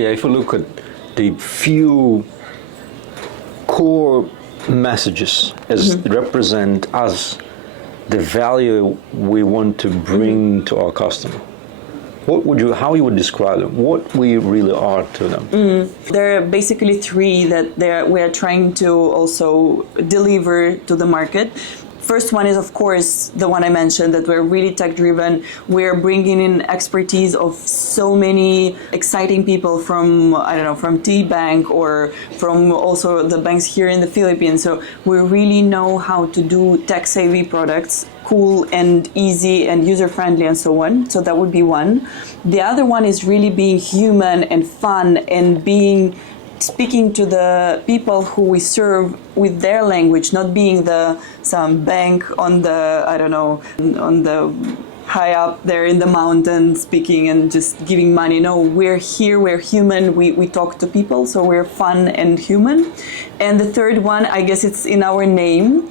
Yeah, if you look at the few core messages as represent us, the value we want to bring to our customer, how you would describe them? What we really are to them? There are basically three that we are trying to also deliver to the market. First one is, of course, the one I mentioned, that we're really tech-driven. We're bringing in expertise of so many exciting people from, from T-Bank or from also the banks here in the Philippines. So we really know how to do tech-savvy products, cool and easy and user-friendly and so on. So that would be one. The other one is really being human and fun and speaking to the people who we serve with their language, not being some bank on the, on the high up there in the mountain speaking and just giving money. No, we're here, we're human, we talk to people, so we're fun and human. And the third one, I guess it's in our name,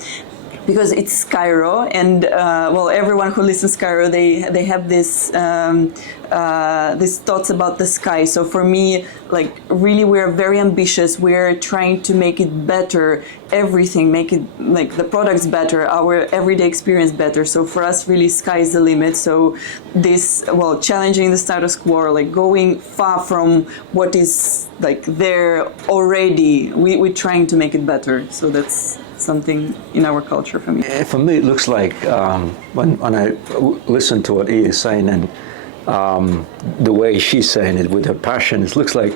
because it's Skyro, and everyone who listens to Skyro, they have this these thoughts about the sky. So for me, really, we're very ambitious. We're trying to make it better, everything, make it the products better, our everyday experience better. So for us, really, sky is the limit. So this, challenging the status quo, going far from what is there already. We're trying to make it better. So that's something in our culture for me. For me, it looks like when I listen to what Iya is saying and the way she's saying it with her passion, it looks like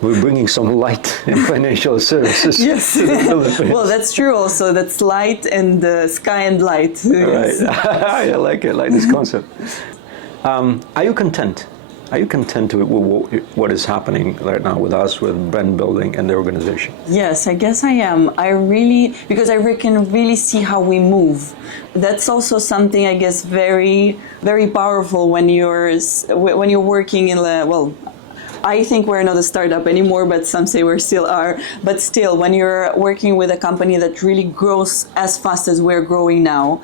we're bringing some light in financial services. Yes. To the Philippines. Well, that's true also. That's light and sky and light. Right. I like it. I like this concept. Are you content? Are you content with what is happening right now with us, with brand building and the organization? Yes, I guess I am. Because I can really see how we move. That's also something, I guess, very, very powerful when you're working in I think we're not a startup anymore, but some say we still are. But still, when you're working with a company that really grows as fast as we're growing now,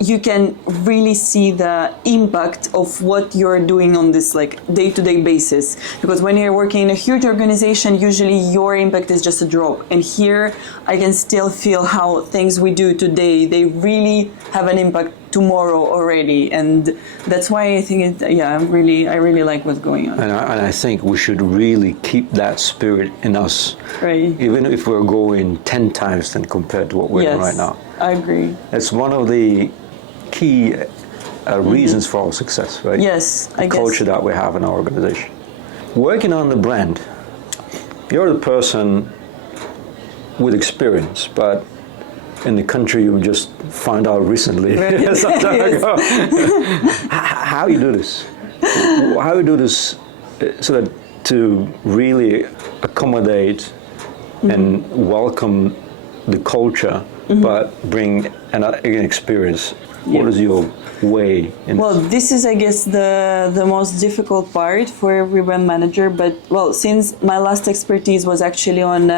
you can really see the impact of what you're doing on this day-to-day basis. Because when you're working in a huge organization, usually your impact is just a drop. And here, I can still feel how things we do today, they really have an impact tomorrow already. And that's why I think I really like what's going on. And I think we should really keep that spirit in us. Right. Even if we're going 10 times than compared to what we're doing right now. I agree. It's one of the key reasons for our success, right? Yes, the culture that we have in our organization. Working on the brand, you're the person with experience, but in the country you just found out recently, some time ago. How you do this? How you do this so that to really accommodate and welcome the culture, but bring an experience? What is your way? This is, I guess, the most difficult part for every brand manager. But since my last expertise was actually on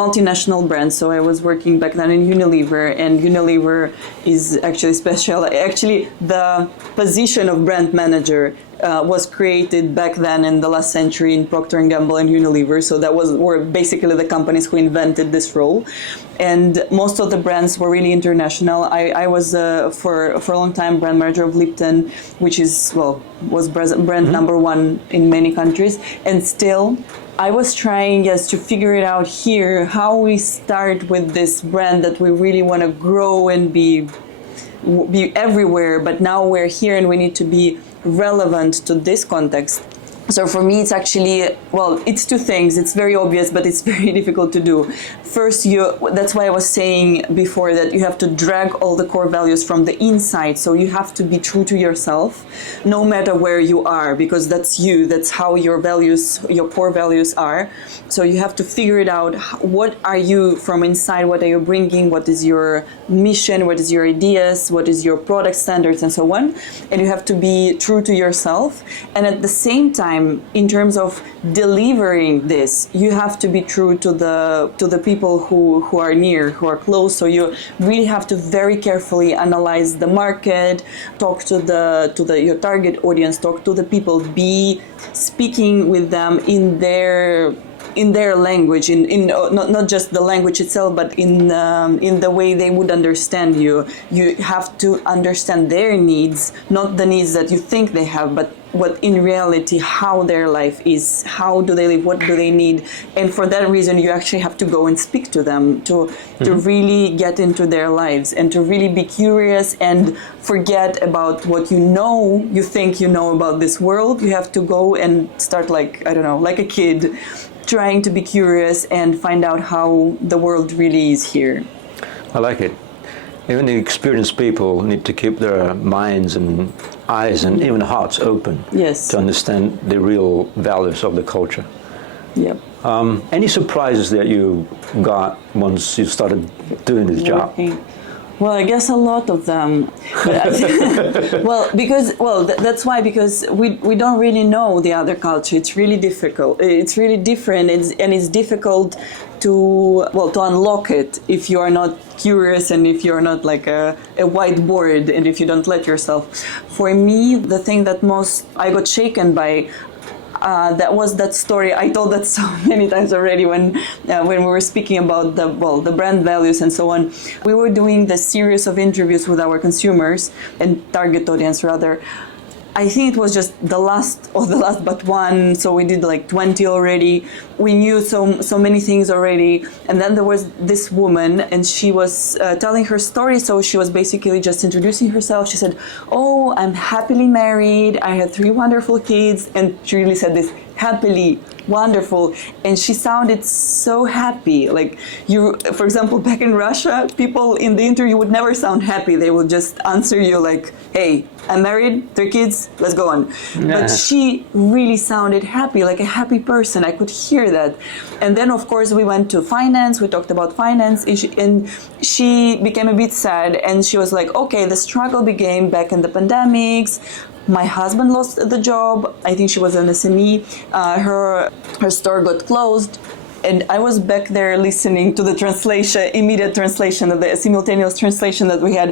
multinational brands, so I was working back then in Unilever, and Unilever is actually special. Actually, the position of brand manager was created back then in the last century in Procter & Gamble and Unilever. So were basically the companies who invented this role. And most of the brands were really international. I was, for a long time, brand manager of Lipton, which was brand number one in many countries. And still, I was trying to figure it out here, how we start with this brand that we really want to grow and be everywhere. But now we're here and we need to be relevant to this context. So for me, it's actually, it's two things. It's very obvious, but it's very difficult to do. First, that's why I was saying before that you have to drag all the core values from the inside. So you have to be true to yourself, no matter where you are, because that's you. That's how your values, your core values are. So you have to figure it out. What are you from inside? What are you bringing? What is your mission? What is your ideas? What is your product standards and so on? And you have to be true to yourself. And at the same time, time, in terms of delivering this, you have to be true to the people who are near, who are close. So you really have to very carefully analyze the market, talk to your target audience, talk to the people, be speaking with them in their language, in not just the language itself, but in the way they would understand you. You have to understand their needs, not the needs that you think they have, but what in reality, how their life is, how do they live, what do they need. And for that reason, you actually have to go and speak to them, to really get into their lives and to really be curious and forget about what you think you know about this world. You have to go and start like a kid, trying to be curious and find out how the world really is here. I like it. Even the experienced people need to keep their minds and eyes and even hearts open, yes, to understand the real values of the culture. Yep. Any surprises that you got once you started doing this job? Well, I guess a lot of them. That's why, because we don't really know the other culture. It's really difficult. It's really different, and it's difficult to unlock it if you are not curious and if you're not like a whiteboard and if you don't let yourself. For me, the thing that most I got shaken by, that was that story. I told that so many times already when we were speaking about the brand values and so on. We were doing the series of interviews with our consumers and target audience rather. I think it was just the last but one, so we did like 20 already. We knew so many things already. And then there was this woman, and she was telling her story, so she was basically just introducing herself. She said, "Oh, I'm happily married, I had 3 wonderful kids," and she really said this, happily, wonderful, and she sounded so happy. Like, for example, back in Russia, people in the interview would never sound happy. They would just answer you like, "Hey, I'm married, 3 kids, let's go on." Yeah. But she really sounded happy, like a happy person. I could hear that. And then, of course, we went to finance. We talked about finance, and she became a bit sad. And she was like, "Okay, the struggle began back in the pandemics. My husband lost the job. I think she was an SME. Her store got closed." And I was back there listening to the translation, immediate translation, the simultaneous translation that we had.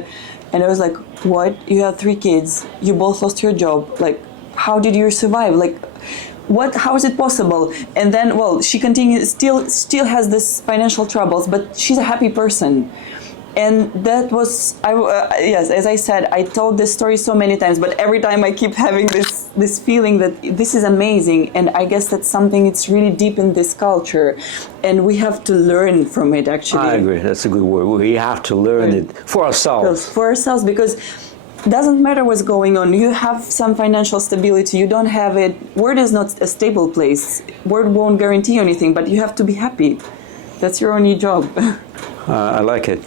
And I was like, "What? You have 3 kids. You both lost your job. Like, how did you survive? Like, what? How is it possible?" And then, she continues, still has this financial troubles, but she's a happy person. And that was, yes, as I said, I told this story so many times, but every time I keep having this feeling that this is amazing. And I guess that's something, it's really deep in this culture. And we have to learn from it, actually. I agree. That's a good word. We have to learn it for ourselves. For ourselves, because it doesn't matter what's going on. You have some financial stability. You don't have it. World is not a stable place. World won't guarantee you anything, but you have to be happy. That's your only job. I like it.